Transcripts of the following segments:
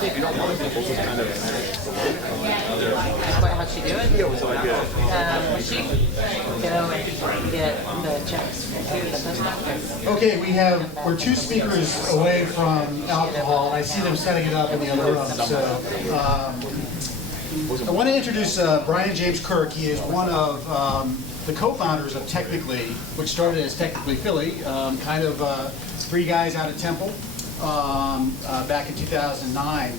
What, how'd she do it? She go and get the checks. Okay, we're 2 speakers away from alcohol. I see them setting it up in the other room. So I want to introduce Brian James Kirk. He is one of the co-founders of Technically, which started as Technically Philly, kind of 3 guys out of Temple back in 2009.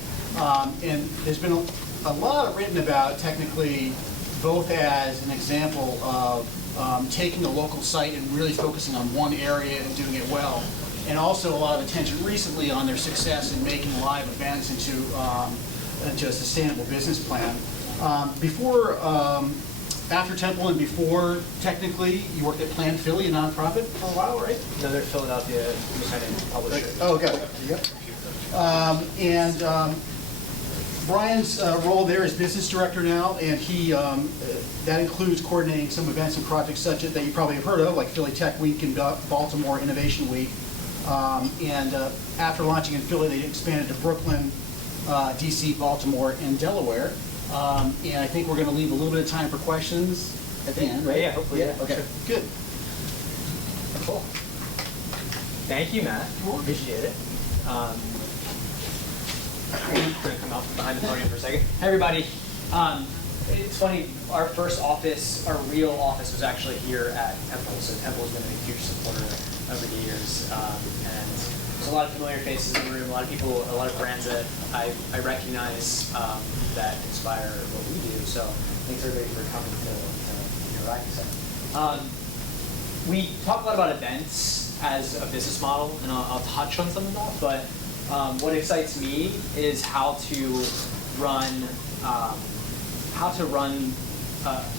And there's been a lot written about Technically, both as an example of taking a local site and really focusing on one area and doing it well, and also a lot of attention recently on their success in making live events into a sustainable business plan. After Temple and before Technically, you worked at Planned Philly, a nonprofit, for a while, right? Another Philadelphia independent publisher. Oh, okay. Yep. Brian's role there is business director now, and that includes coordinating some events and projects such that you probably have heard of, like Philly Tech Week and Baltimore Innovation Week. After launching in Philly, they expanded to Brooklyn, DC, Baltimore, and Delaware. And I think we're going to leave a little bit of time for questions at the end, right? Yeah, hopefully. Yeah. Okay, sure. good. Cool. Thank you, Matt. Appreciate it. I'm going to come out from behind the podium for a second. Hey, everybody. It's funny, our first office, our real office, was actually here at Temple. So Temple has been a huge supporter over the years. And there's a lot of familiar faces in the room, a lot of people, a lot of brands that I recognize that inspire what we do. So thanks everybody for coming to interact. We talk a lot about events as a business model, and I'll touch on some of that, but what excites me is how to run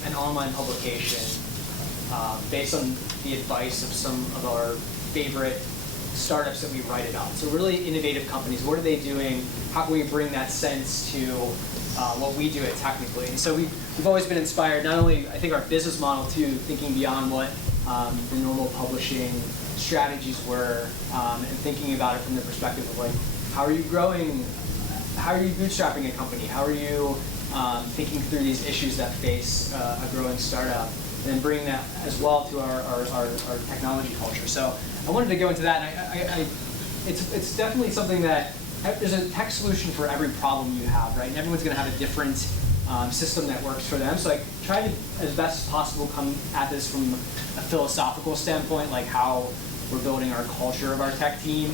an online publication based on the advice of some of our favorite startups that we write about. So really innovative companies, what are they doing? How can we bring that sense to what we do at Technically? And so we've always been inspired, not only I think our business model too, thinking beyond what the normal publishing strategies were, and thinking about it from the perspective of like, how are you growing? How are you bootstrapping a company? How are you thinking through these issues that face a growing startup? And then bringing that as well to our technology culture. So I wanted to go into that, and it's definitely something that there's a tech solution for every problem you have, right? And everyone's going to have a different system that works for them. So I try to, as best as possible, come at this from a philosophical standpoint, like how we're building our culture of our tech team,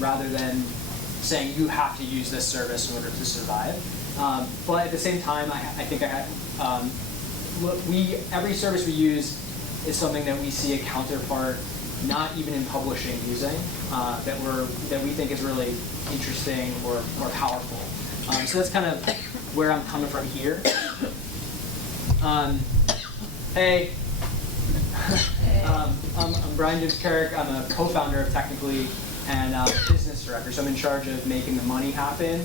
rather than saying you have to use this service in order to survive. But at the same time, I think every service we use is something that we see a counterpart, not even in publishing, using that we think is really interesting or powerful. So that's kind of where I'm coming from here. Hey. I'm Brian James Kirk. I'm a co-founder of Technically and business director. So I'm in charge of making the money happen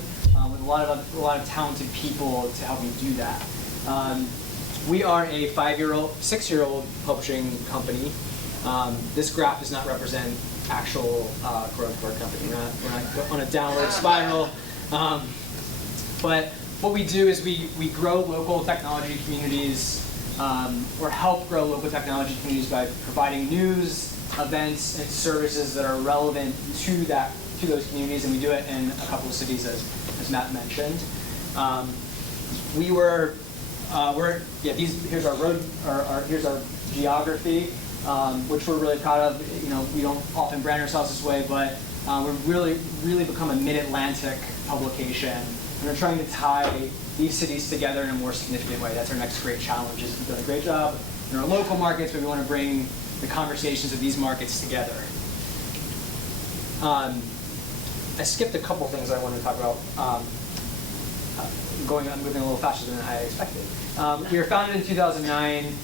with a lot of talented people to help me do that. We are a 6-year-old publishing company. This graph does not represent actual growth for our company. We're not on a downward spiral. But what we do is we grow local technology communities, or help grow local technology communities by providing news, events, and services that are relevant to those communities, and we do it in a couple of cities, as Matt mentioned. Here's our road, here's our geography, which we're really proud of. You know, we don't often brand ourselves this way, but we're really become a mid-Atlantic publication, and we're trying to tie these cities together in a more significant way. That's our next great challenge. We've done a great job in our local markets, but we want to bring the conversations of these markets together. I skipped a couple things I wanted to talk about. I'm moving a little faster than I expected. We were founded in 2009,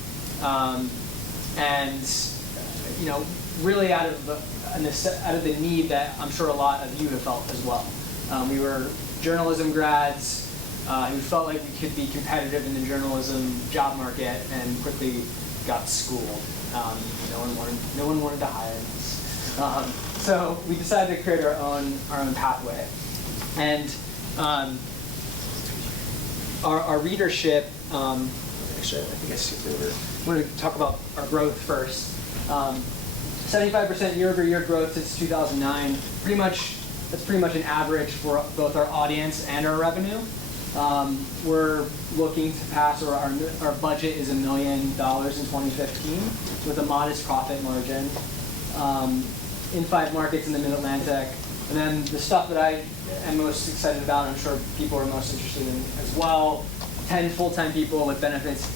and really out of the need that I'm sure a lot of you have felt as well. We were journalism grads who felt like we could be competitive in the journalism job market, and quickly got schooled. No one wanted to hire us. So we decided to create our own pathway. And Our readership, actually, I think I skipped over. I wanted to talk about our growth first. 75% year-over-year growth since 2009. That's pretty much an average for both our audience and our revenue. We're looking to pass, or our budget is $1 million in 2015 with a modest profit margin in 5 markets in the Mid-Atlantic. And then the stuff that I am most excited about, and I'm sure people are most interested in as well, 10 full-time people with benefits,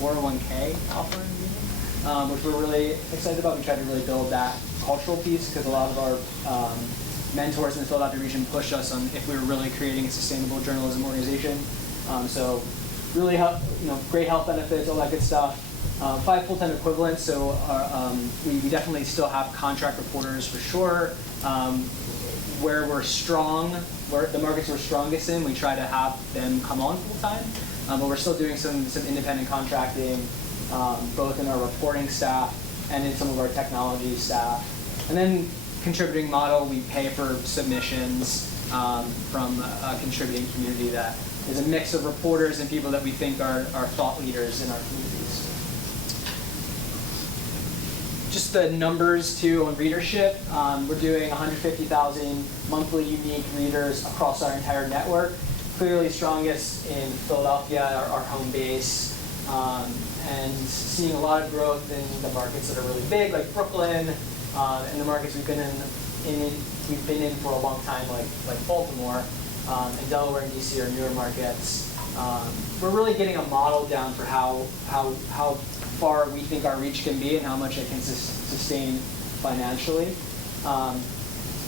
401k offering, which we're really excited about. We try to really build that cultural piece because a lot of our mentors in the Philadelphia region push us on if we were really creating a sustainable journalism organization. So really great health benefits, all that good stuff. 5 full-time equivalents, so we definitely still have contract reporters for sure. Where we're strong, where the markets we're strongest in, we try to have them come on full-time. But we're still doing some independent contracting, both in our reporting staff and in some of our technology staff. And then contributing model, we pay for submissions from a contributing community that is a mix of reporters and people that we think are thought leaders in our communities. Just the numbers too on readership. We're doing 150,000 monthly unique readers across our entire network. Clearly strongest in Philadelphia, our home base, and seeing a lot of growth in the markets that are really big, like Brooklyn, and the markets we've been in for a long time, like Baltimore, and Delaware and DC are newer markets. We're really getting a model down for how far we think our reach can be and how much it can sustain financially.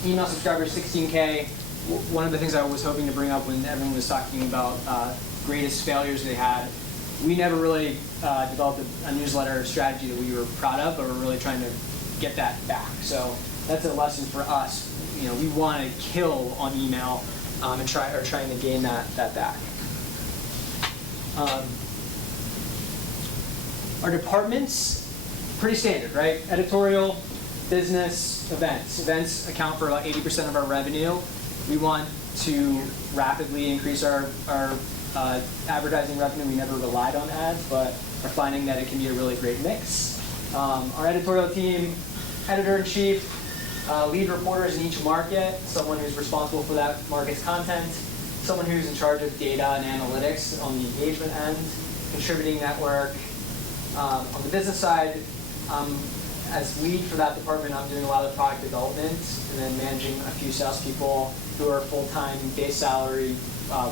Email subscribers, 16K. One of the things I was hoping to bring up when everyone was talking about greatest failures they had, we never really developed a newsletter strategy that we were proud of, but we're really trying to get that back. So that's a lesson for us. We want to kill on email and trying to gain that back. Our departments, pretty standard, right? Editorial, business, events. Events account for about 80% of our revenue. We want to rapidly increase our advertising revenue. We never relied on ads, but are finding that it can be a really great mix. Our editorial team, editor-in-chief, lead reporters in each market, someone who's responsible for that market's content, someone who's in charge of data and analytics on the engagement end, contributing network. On the business side, as lead for that department, I'm doing a lot of product development and then managing a few salespeople who are full-time base salary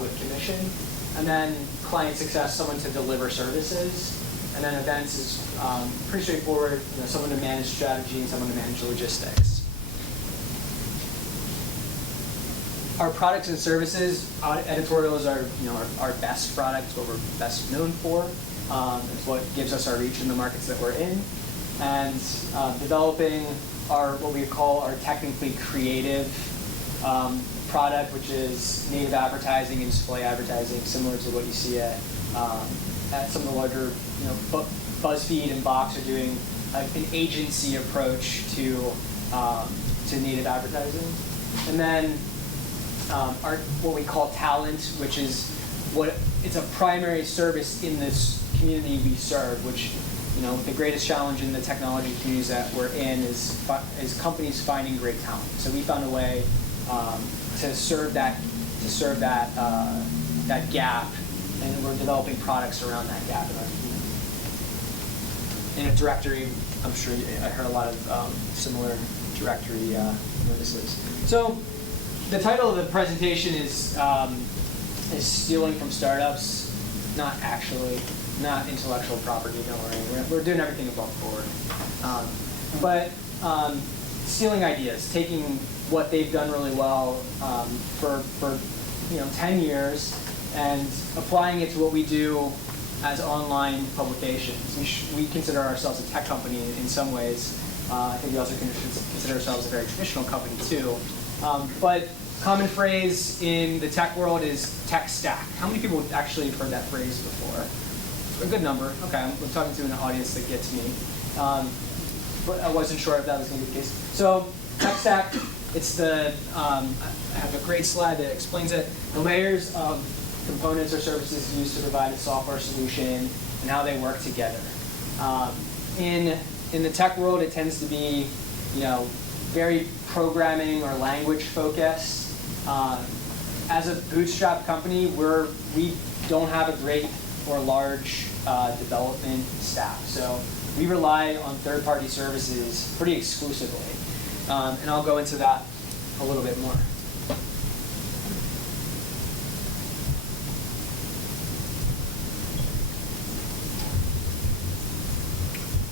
with commission. And then client success, someone to deliver services. And then events is pretty straightforward, someone to manage strategy and someone to manage logistics. Our products and services, editorials are our best product, it's what we're best known for. It's what gives us our reach in the markets that we're in. And developing what we call our technically creative product, which is native advertising and display advertising, similar to what you see at some of the larger, BuzzFeed and Box are doing an agency approach to native advertising. And then what we call talent, which is it's a primary service in this community we serve, which the greatest challenge in the technology communities that we're in is companies finding great talent. So we found a way to serve that gap, and we're developing products around that gap in our community. In a directory, I'm sure I heard a lot of similar directory notices. So the title of the presentation is stealing from startups. Not actually, not intellectual property, don't worry. We're doing everything above board. But stealing ideas, taking what they've done really well for 10 years and applying it to what we do as online publications. We consider ourselves a tech company in some ways. I think we also consider ourselves a very traditional company too. But common phrase in the tech world is tech stack. How many people actually have heard that phrase before? A good number. Okay, I'm talking to an audience that gets me. But I wasn't sure if that was going to be the case. So tech stack It's the, I have a great slide that explains it, the layers of components or services used to provide a software solution and how they work together. In the tech world, it tends to be, very programming or language focused. As a bootstrap company, we don't have a great or large development staff. So we rely on third-party services pretty exclusively. And I'll go into that a little bit more.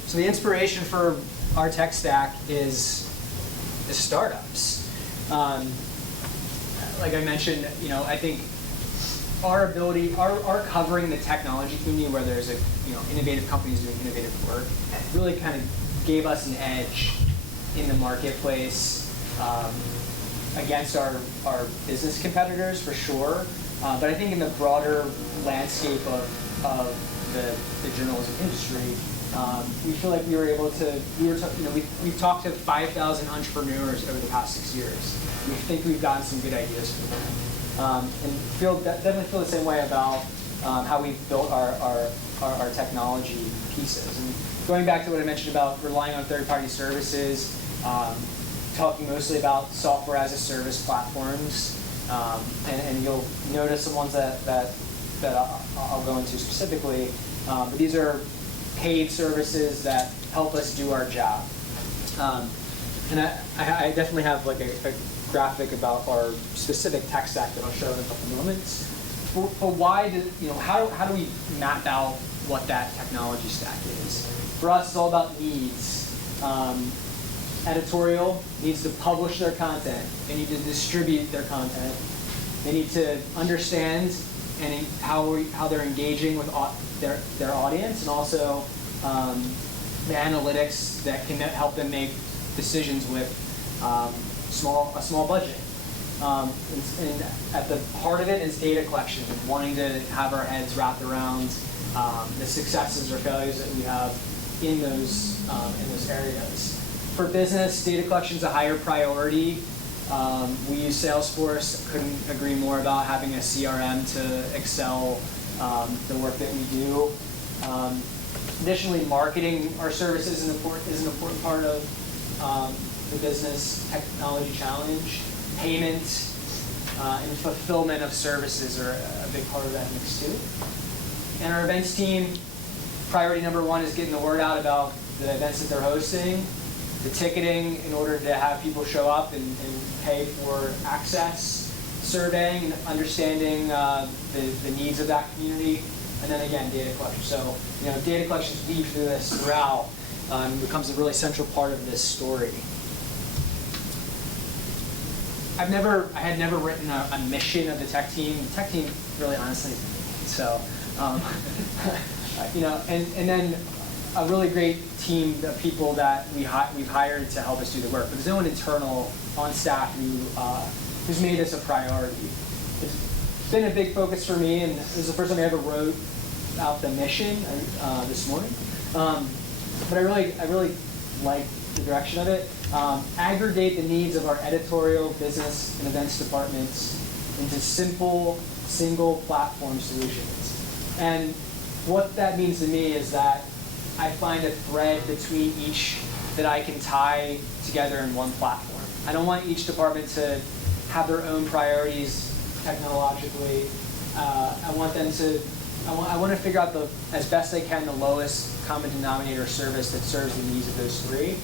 So the inspiration for our tech stack is startups. Like I mentioned, I think our ability, our covering the technology community where there's innovative companies doing innovative work really kind of gave us an edge in the marketplace against our business competitors for sure. But I think in the broader landscape of the journalism industry, we feel like we were able to, we've talked to 5,000 entrepreneurs over the past 6 years. We think we've gotten some good ideas from them. And definitely feel the same way about how we've built our technology pieces. And going back to what I mentioned about relying on third-party services, talking mostly about software as a service platforms, and you'll notice some ones that I'll go into specifically, but these are paid services that help us do our job. And I definitely have like a graphic about our specific tech stack that I'll show in a couple moments. But why how do we map out what that technology stack is? For us, it's all about needs. Editorial needs to publish their content. They need to distribute their content. They need to understand how they're engaging with their audience, and also the analytics that can help them make decisions with a small budget. And at the heart of it is data collection, wanting to have our heads wrapped around the successes or failures that we have in those areas. For business, data collection is a higher priority. We use Salesforce. Couldn't agree more about having a CRM to excel the work that we do. Additionally, marketing our services is an important part of the business technology challenge. Payment and fulfillment of services are a big part of that mix too. And our events team, priority number one is getting the word out about the events that they're hosting, the ticketing in order to have people show up and pay for access, surveying and understanding the needs of that community, and then again, data collection. So, data collection is weaved through this throughout, becomes a really central part of this story. I had never written a mission of the tech team. The tech team really honestly is me. So, and then a really great team of people that we've hired to help us do the work. But there's no one internal on staff who's made this a priority. It's been a big focus for me, and this is the first time I ever wrote out the mission this morning. But I really like the direction of it. Aggregate the needs of our editorial, business, and events departments into simple, single platform solutions. And what that means to me is that I find a thread between each that I can tie together in one platform. I don't want each department to have their own priorities technologically. I want to figure out as best I can the lowest common denominator service that serves the needs of those three.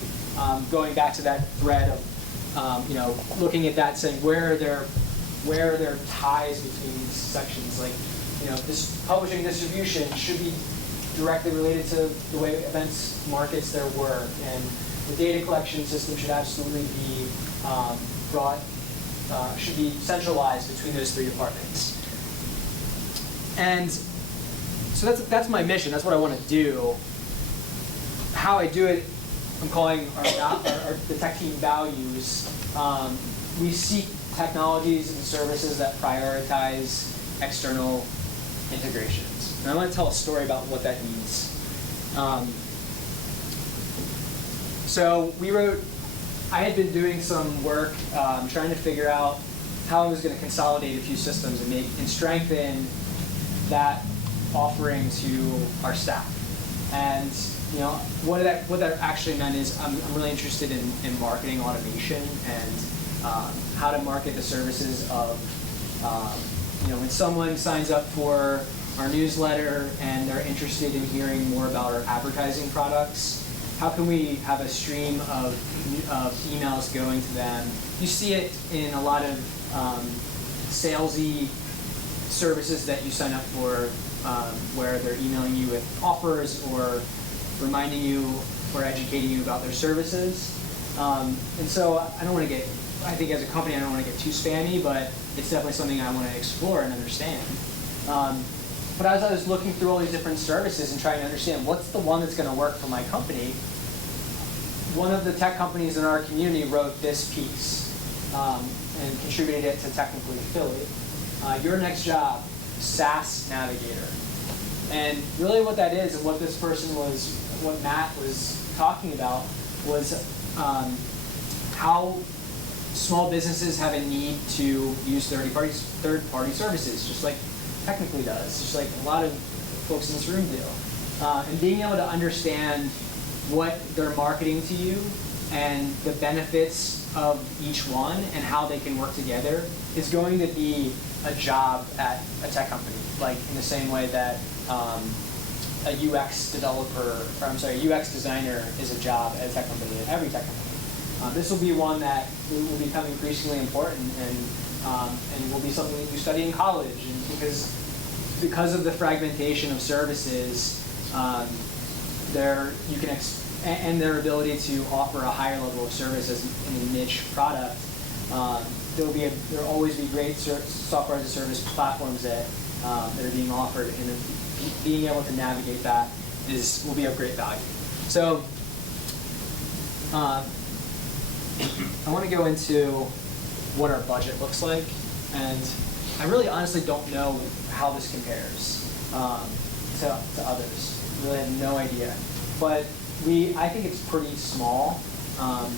Going back to that thread of looking at that, saying where are there ties between these sections, like this publishing distribution should be directly related to the way events markets their work, and the data collection system should absolutely be should be centralized between those three departments. And so that's my mission. That's what I want to do. How I do it, I'm calling the tech team values. We seek technologies and services that prioritize external integrations. And I want to tell a story about what that means. So we wrote I had been doing some work trying to figure out how I was going to consolidate a few systems and strengthen that offering to our staff. And what that actually meant is I'm really interested in marketing automation and how to market the services of when someone signs up for our newsletter and they're interested in hearing more about our advertising products. How can we have a stream of emails going to them? You see it in a lot of salesy services that you sign up for, where they're emailing you with offers or reminding you or educating you about their services. And so I don't want to I think as a company I don't want to get too spammy, but it's definitely something I want to explore and understand. But as I was looking through all these different services and trying to understand what's the one that's going to work for my company, one of the tech companies in our community wrote this piece and contributed it to Technically Philly. Your next job, SaaS Navigator. And really what that is and what what Matt was talking about was how small businesses have a need to use third-party services, just like Technically does, just like a lot of folks in this room do. And being able to understand what they're marketing to you and the benefits of each one and how they can work together is going to be a job at a tech company, like in the same way that a UX designer is a job at a tech company, at every tech company. This will be one that will become increasingly important and will be something that you study in college. And because of the fragmentation of services, and their ability to offer a higher level of service as in a niche product, there'll always be great software as a service platforms that are being offered, and being able to navigate that will be of great value. So I want to go into what our budget looks like, and I really honestly don't know how this compares to others. I really have no idea, but I think it's pretty small. I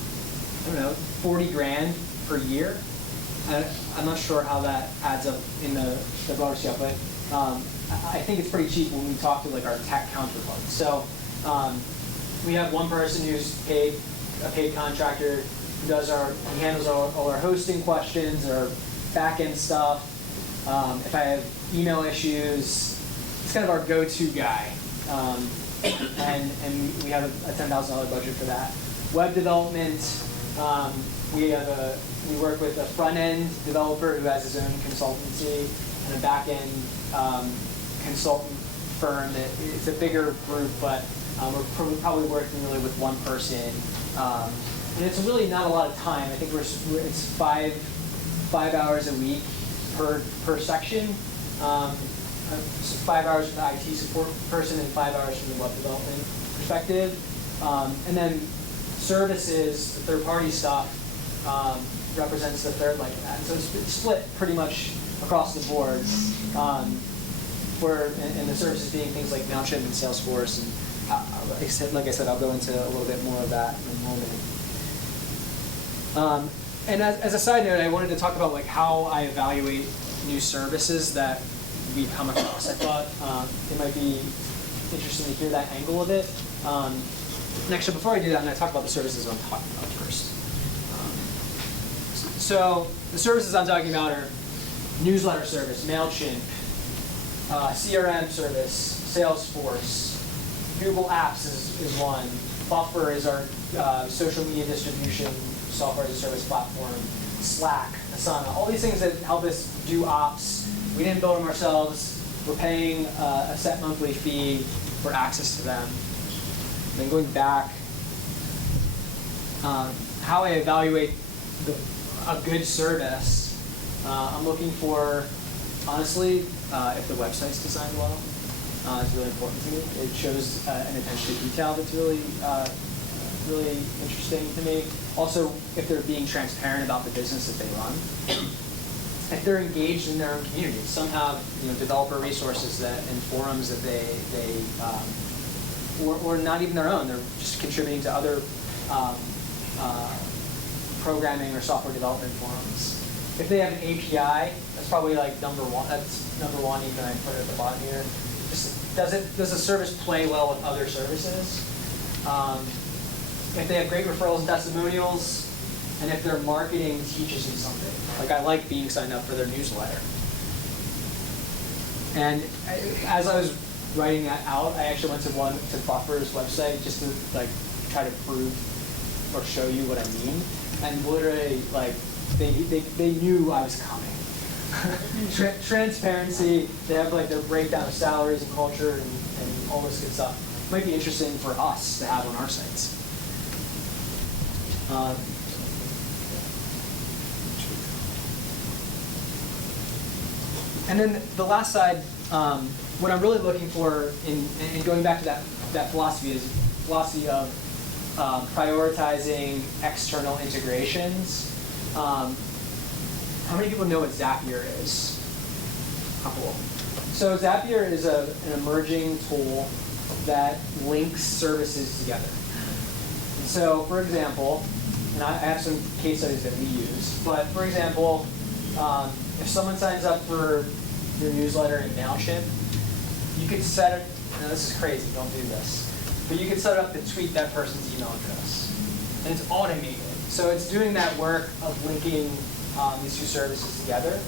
don't know, 40 grand per year. I'm not sure how that adds up in the bonus yet, but I think it's pretty cheap when we talk to like our tech counterparts. So we have one person who's a paid contractor who handles all our hosting questions, our back-end stuff. If I have email issues, it's kind of our go-to guy. And we have a $10,000 budget for that. Web development, we work with a front-end developer who has his own consultancy and a back-end consultant firm. It's a bigger group, but we're probably working really with one person. And it's really not a lot of time. I think it's five hours a week per section. So 5 hours from the IT support person and 5 hours from the web development perspective. And then services, the third-party stuff, represents the third like that. So it's split pretty much across the board. And the services being things like MailChimp and Salesforce. And like I said, I'll go into a little bit more of that in a moment. And as a side note, I wanted to talk about like how I evaluate new services that we come across. I thought it might be interesting to hear that angle of it. And actually, before I do that, I'm going to talk about the services I'm talking about first. So the services I'm talking about are newsletter service, MailChimp, CRM service, Salesforce, Google Apps is one. Buffer is our social media distribution software as a service platform. Slack, Asana, all these things that help us do ops. We didn't build them ourselves. We're paying a set monthly fee for access to them. And then going back, how I evaluate a good service, I'm looking for, honestly, if the website's designed well. It's really important to me. It shows an attention to detail that's really interesting to me. Also, if they're being transparent about the business that they run. If they're engaged in their own community. Some have developer resources and forums that or not even their own. They're just contributing to other programming or software development forums. If they have an API, that's probably like number one. That's number one, even I put it at the bottom here. Just does the service play well with other services? If they have great referrals and testimonials, and if their marketing teaches you something. Like I like being signed up for their newsletter. And as I was writing that out, I actually went to Buffer's website just to like try to prove or show you what I mean. And literally, like they knew I was coming. Transparency. They have like their breakdown of salaries and culture and all this good stuff. Might be interesting for us to have on our sites. And then the last side, what I'm really looking for in going back to that philosophy is philosophy of prioritizing external integrations. How many people know what Zapier is? A couple. So Zapier is an emerging tool that links services together. And so, for example, and I have some case studies that we use, but for example, if someone signs up for your newsletter in MailChimp, you could set it, now this is crazy, don't do this, but you could set it up to tweet that person's email address. And it's automated. So it's doing that work of linking these two services together.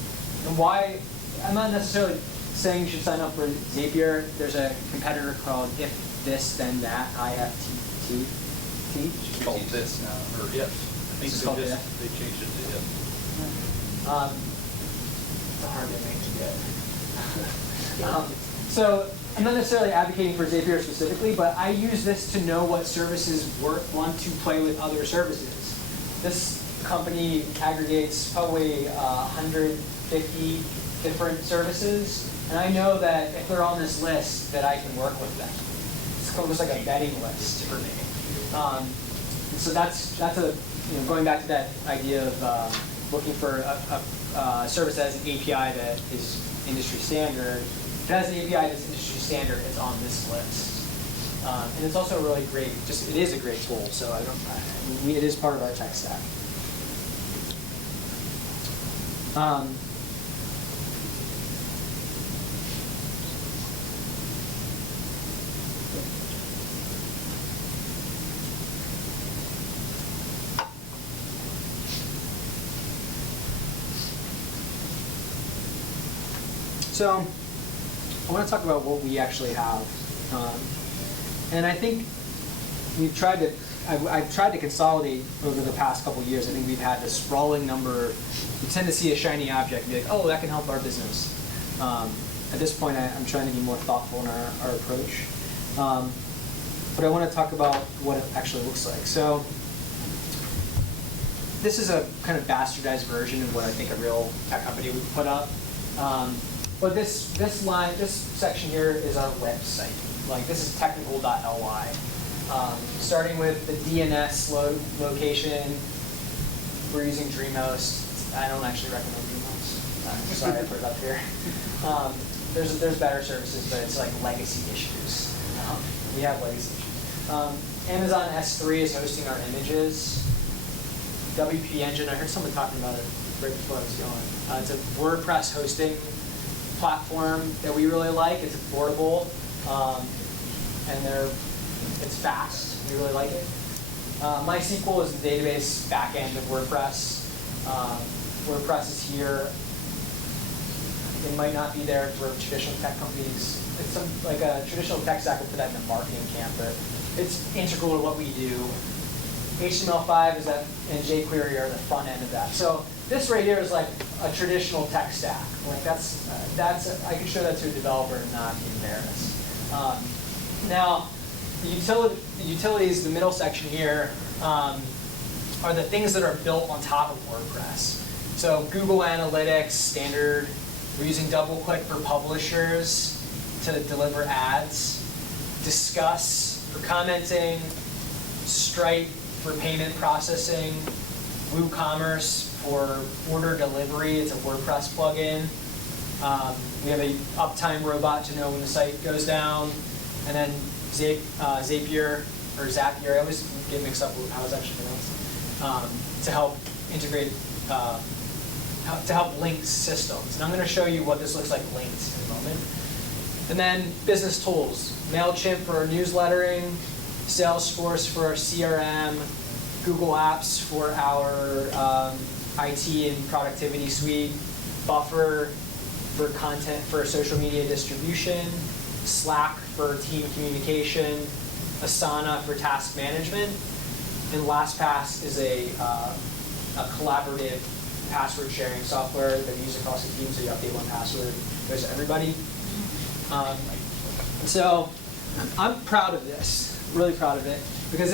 And why, I'm not necessarily saying you should sign up for Zapier. There's a competitor called If This Then That, IFTT. It's called this now, or if. I think they changed it to if. It's a hard to make it good. So I'm not necessarily advocating for Zapier specifically, but I use this to know what services want to play with other services. This company aggregates probably 150 different services, and I know that if they're on this list, that I can work with them. It's almost like a betting list for me. And so that's going back to that idea of looking for a service that has an API that is industry standard. If it has an API that's industry standard, it's on this list. And it's also really great. It is a great tool. So it is part of our tech stack. So I want to talk about what we actually have. And I think I've tried to consolidate over the past couple of years. I think we've had this sprawling number. You tend to see a shiny object and be like, oh, that can help our business. At this point, I'm trying to be more thoughtful in our approach. But I want to talk about what it actually looks like. So this is a kind of bastardized version of what I think a real tech company would put up. But this section here is our website. Like this is technical.ly. Starting with the DNS location, we're using DreamHost. I don't actually recommend DreamHost. I'm sorry I put it up here. There's better services, but it's like legacy issues. We have legacy issues. Amazon S3 is hosting our images. WP Engine, I heard someone talking about it right before I was going. It's a WordPress hosting platform that we really like. It's affordable, and it's fast. We really like it. MySQL is the database backend of WordPress. WordPress is here. It might not be there for traditional tech companies. It's like a traditional tech stack will put that in the marketing camp, but it's integral to what we do. HTML5 is that, and jQuery are the front end of that. So this right here is like a traditional tech stack. Like that's I can show that to a developer and not be embarrassed. Now, the utilities, the middle section here, are the things that are built on top of WordPress. So Google Analytics, standard. We're using DoubleClick for publishers to deliver ads. Discuss for commenting. Stripe for payment processing. WooCommerce for order delivery. It's a WordPress plugin. We have a uptime robot to know when the site goes down. And then Zapier, or Zapier, I always get mixed up with how it's actually pronounced. to help integrate, to help link systems. And I'm going to show you what this looks like linked in a moment. And then business tools, MailChimp for our newslettering, Salesforce for our CRM, Google Apps for our IT and productivity suite, Buffer for content for social media distribution, Slack for team communication, Asana for task management, and LastPass is a collaborative password sharing software that we use across the team, so you update one password, goes to everybody. So I'm proud of this, really proud of it, because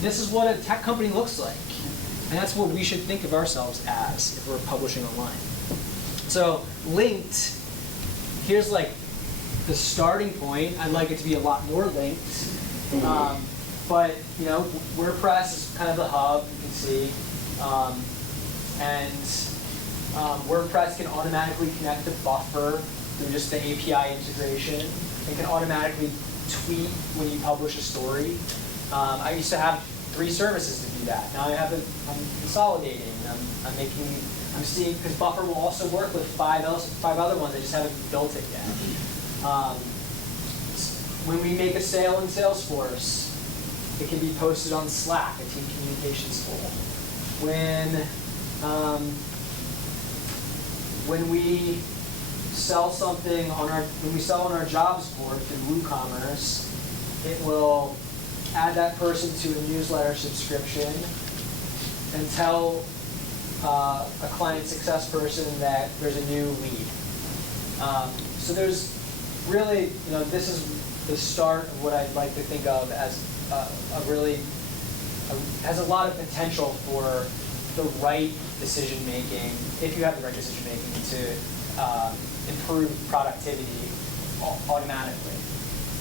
this is what a tech company looks like. And that's what we should think of ourselves as if we're publishing online. So linked, here's like the starting point. I'd like it to be a lot more linked. But you know, WordPress is kind of the hub, you can see. WordPress can automatically connect to Buffer through just the API integration. It can automatically tweet when you publish a story. I used to have 3 services to do that. Now I'm consolidating. I'm seeing, because Buffer will also work with 5 other ones. I just haven't built it yet. When we make a sale in Salesforce, it can be posted on Slack, a team communications tool. When we sell something on our jobs board through WooCommerce, it will add that person to a newsletter subscription and tell a client success person that there's a new lead. So there's really, you know, this is the start of what I'd like to think of as has a lot of potential for the right decision making, if you have the right decision making, to improve productivity automatically.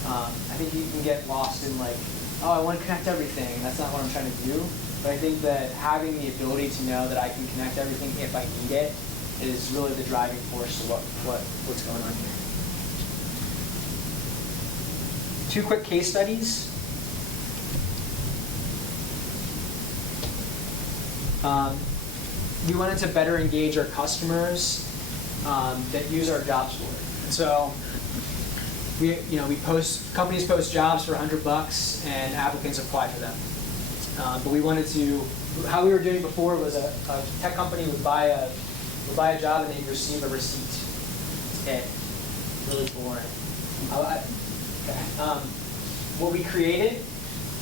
I think you can get lost in like, oh, I want to connect everything. That's not what I'm trying to do. But I think that having the ability to know that I can connect everything if I need it is really the driving force of what's going on here. 2 quick case studies. We wanted to better engage our customers that use our jobs board. And so companies post jobs for $100 and applicants apply for them. But we wanted to, how we were doing before was a tech company would buy a job and they'd receive a receipt. It really boring. What we created,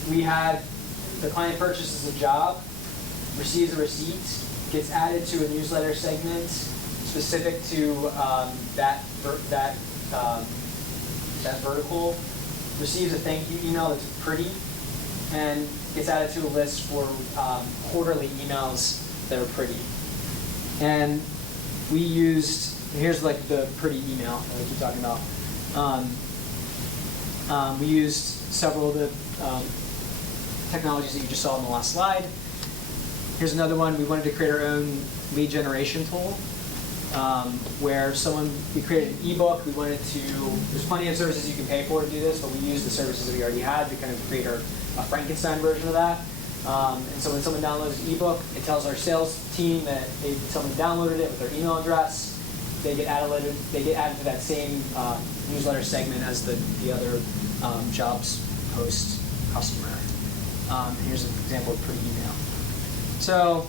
we had the client purchases a job, receives a receipt, gets added to a newsletter segment specific to that vertical, receives a thank you email that's pretty, and gets added to a list for quarterly emails that are pretty. And we used, here's like the pretty email that I keep talking about. We used several of the technologies that you just saw on the last slide. Here's another one. We wanted to create our own lead generation tool where we created an ebook. We wanted to, there's plenty of services you can pay for to do this, but we used the services that we already had to kind of create a Frankenstein version of that. And so when someone downloads an ebook, it tells our sales team that someone downloaded it with their email address. They get added to that same newsletter segment as the other jobs post customer. Here's an example of pretty email. So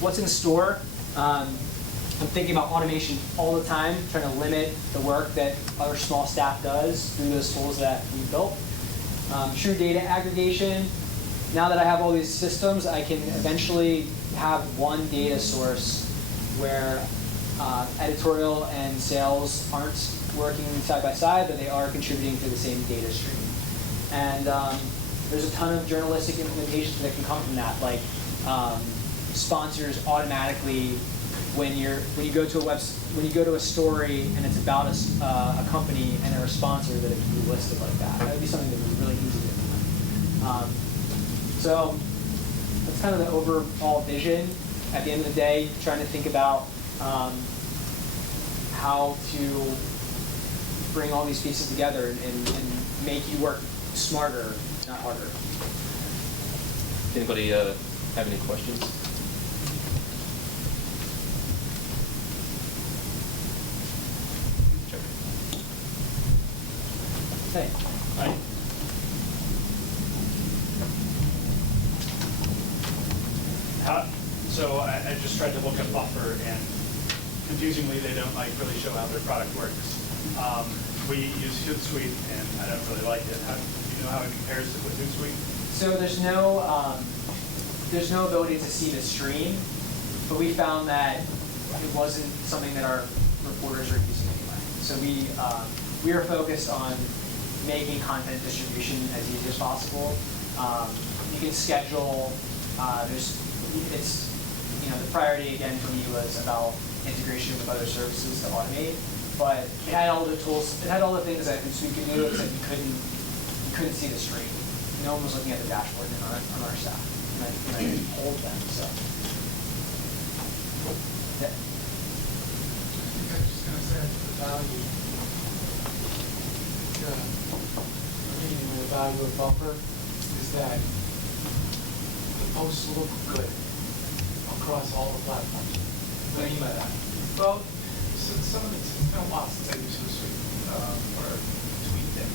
what's in store? I'm thinking about automation all the time, trying to limit the work that our small staff does through those tools that we built. True data aggregation. Now that I have all these systems, I can eventually have one data source where editorial and sales aren't working side by side, but they are contributing to the same data stream. And there's a ton of journalistic implementations that can come from that, like sponsors automatically when you go to a story and it's about a company and they're a sponsor, that it can be listed like that. That would be something that would be really easy to implement. So that's kind of the overall vision. At the end of the day, trying to think about how to bring all these pieces together and make you work smarter, not harder. Anybody have any questions? Hey. Hi. So I just tried to look at Buffer, and confusingly, they don't like really show how their product works. We use Hootsuite, and I don't really like it. Do you know how it compares with Hootsuite? So there's no ability to see the stream, but we found that it wasn't something that our reporters are using anyway. So we are focused on making content distribution as easy as possible. You can schedule. The priority again for me was about integration with other services to automate, but it had all the tools. It had all the things that Hootsuite could do, except you couldn't see the stream. No one was looking at the dashboard on our staff, and I pulled them. So. Yeah. I think I was just going to say the value. The value of Buffer is that the posts look good across all the platforms. What do you mean by that? Well, so some of it's been a while since I used Hootsuite or TweetDeck,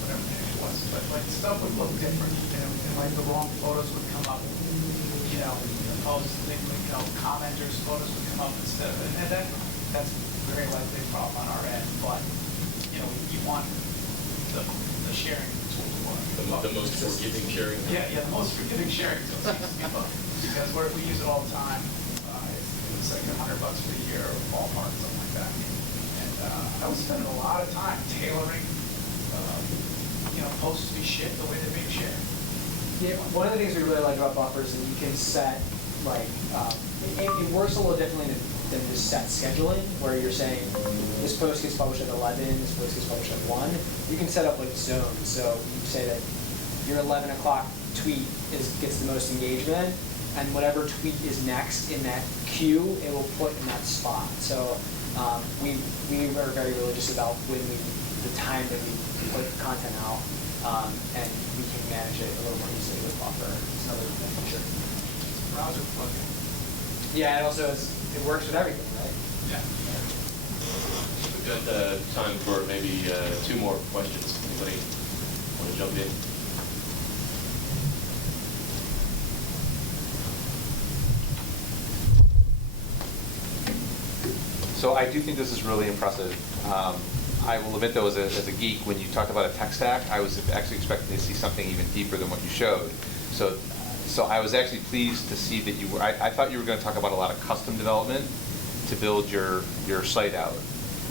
whatever the heck it was. But like stuff would look different, and like the wrong photos would come up. Posts, commenters' photos would come up instead of, and that's very likely a problem on our end. But you want the sharing tool to work. The most forgiving sharing. Yeah, the most forgiving sharing tool seems to be both, because we use it all the time. It's like $100 for the year, or ballpark, something like that. And I was spending a lot of time tailoring, posts to be shared the way they're being shared. Yeah, one of the things we really like about Buffer is that you can set, it works a little differently than just set scheduling, where you're saying this post gets published at 11, this post gets published at 1. You can set up like zones, so you say that your 11 o'clock tweet gets the most engagement, and whatever tweet is next in that queue, it will put in that spot. So we are very religious about the time that we put content out, and we can manage it a little more easily with Buffer. It's another feature. Browser plugin. Yeah, and also it works with everything, right? Yeah. We've got time for maybe 2 more questions. Anybody want to jump in? So I do think this is really impressive. I will admit, though, as a geek, when you talked about a tech stack, I was actually expecting to see something even deeper than what you showed. So I was actually pleased to see that you were. I thought you were going to talk about a lot of custom development to build your site out.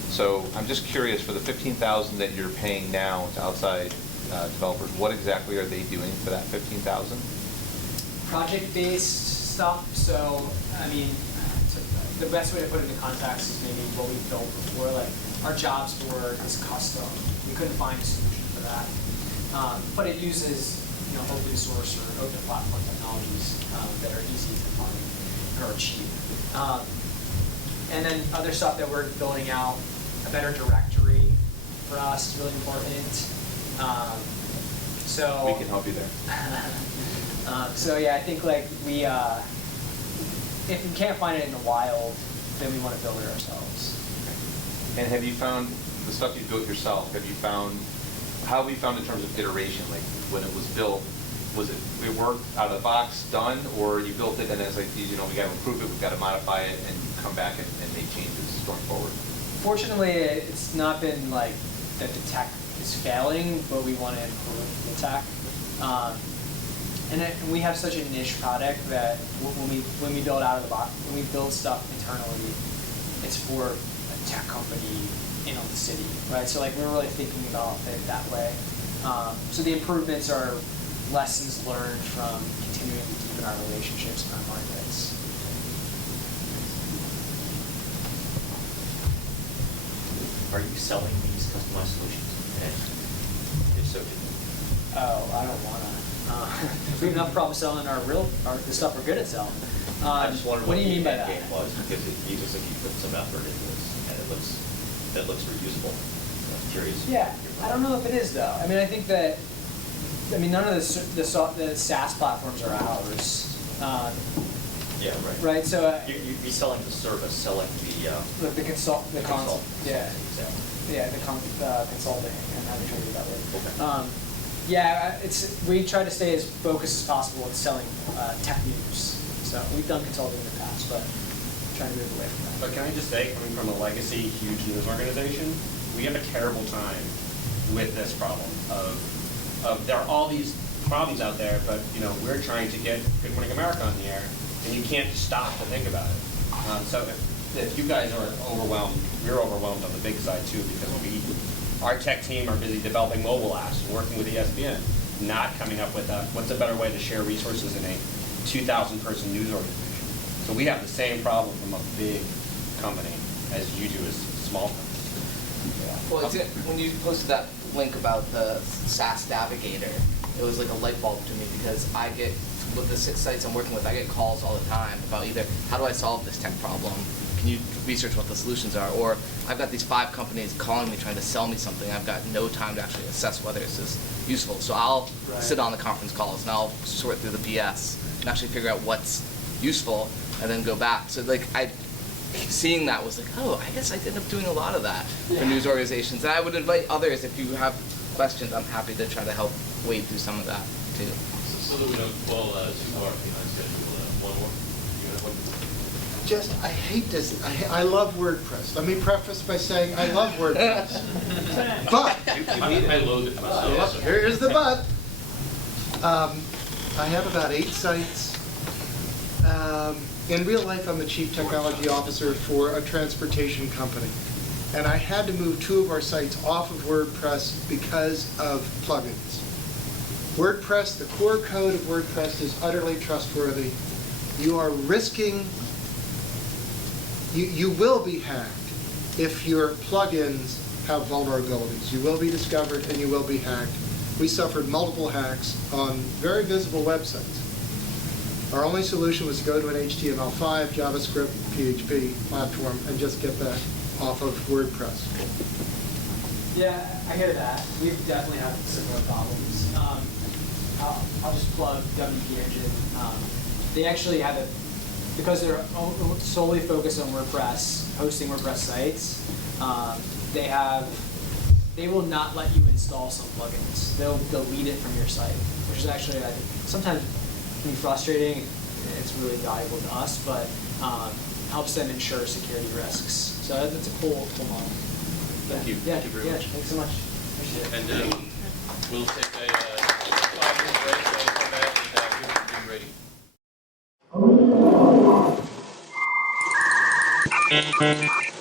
So I'm just curious, for the $15,000 that you're paying now to outside developers, what exactly are they doing for that $15,000? Project-based stuff. So I mean, the best way to put it into context is maybe what we built before. Like our jobs board is custom. We couldn't find a solution for that, but it uses open source or open platform technologies that are easy to find or cheap. And then other stuff that we're building out, a better directory for us is really important. So We can help you there. so yeah, I think if we can't find it in the wild, then we want to build it ourselves. And have you found the stuff you built yourself? How have you found in terms of iteration? Like when it was built, was it worked out of the box, done, or you built it and then it's like, we got to improve it, we've got to modify it, and come back and make changes going forward? Fortunately, it's not been like that the tech is failing, but we want to improve the tech. And we have such a niche product that when we build out of the box, when we build stuff internally, it's for a tech company in the city, right? So we're really thinking about it that way. So the improvements are lessons learned from continuing to deepen our relationships in our markets. Are you selling these customized solutions today? If so, Oh, I don't want to. We have enough problem selling the stuff we're good at selling. I just wondered what do you mean by the that? end game was, because it looks like you put some effort into this, and that looks reusable. I'm curious. Yeah, I don't know if it is though. I mean, I think that I mean, none of the SaaS platforms are ours. Yeah, right. Right, so. You're reselling the service, selling the. The consult. Yeah. Exactly. Yeah, the consulting and having to do that Okay. way. Yeah, we try to stay as focused as possible with selling tech news. So we've done consulting in the past, but trying to move away from that. But can I just say, coming from a legacy, huge news organization, we have a terrible time with this problem of there are all these problems out there, but we're trying to get Good Morning America on the air, and you can't stop to think about it. So if you guys are overwhelmed, we're overwhelmed on the big side too, because our tech team are busy developing mobile apps and working with ESPN, not coming up with what's a better way to share resources in a 2,000-person news organization. So we have the same problem from a big company as you do as small companies. Well, when you posted that link about the SaaS Navigator, it was like a light bulb to me, because I get, with the 6 sites I'm working with, I get calls all the time about either, how do I solve this tech problem? Can you research what the solutions are? Or I've got these 5 companies calling me trying to sell me something. I've got no time to actually assess whether this is useful. So I'll sit on the conference calls and I'll sort through the BS and actually figure out what's useful and then go back. So seeing that was like, oh, I guess I end up doing a lot of that for news organizations. And I would invite others, if you have questions, I'm happy to try to help wade through some of that too. So that we don't fall too far behind schedule, one more. You have one? I hate this. I love WordPress. Let me preface by saying I love WordPress. But I loathe it myself. here's the but. I have about 8 sites. In real life, I'm the chief technology officer for a transportation company. And I had to move 2 of our sites off of WordPress because of plugins. WordPress, the core code of WordPress is utterly trustworthy. You are risking, you will be hacked if your plugins have vulnerabilities. You will be discovered and you will be hacked. We suffered multiple hacks on very visible websites. Our only solution was to go to an HTML5, JavaScript, PHP platform and just get that off of WordPress. Yeah, I hear that. We've definitely had similar problems. I'll just plug WP Engine. They actually have because they're solely focused on WordPress, hosting WordPress sites, they will not let you install some plugins. They'll delete it from your site, which is actually, I think, sometimes can be frustrating. It's really valuable to us, but helps them ensure security risks. So that's a cool model. Thank you. Yeah, Thank you very much. Thanks so much. Appreciate it. And we'll take a 5-minute break and come back and get ready.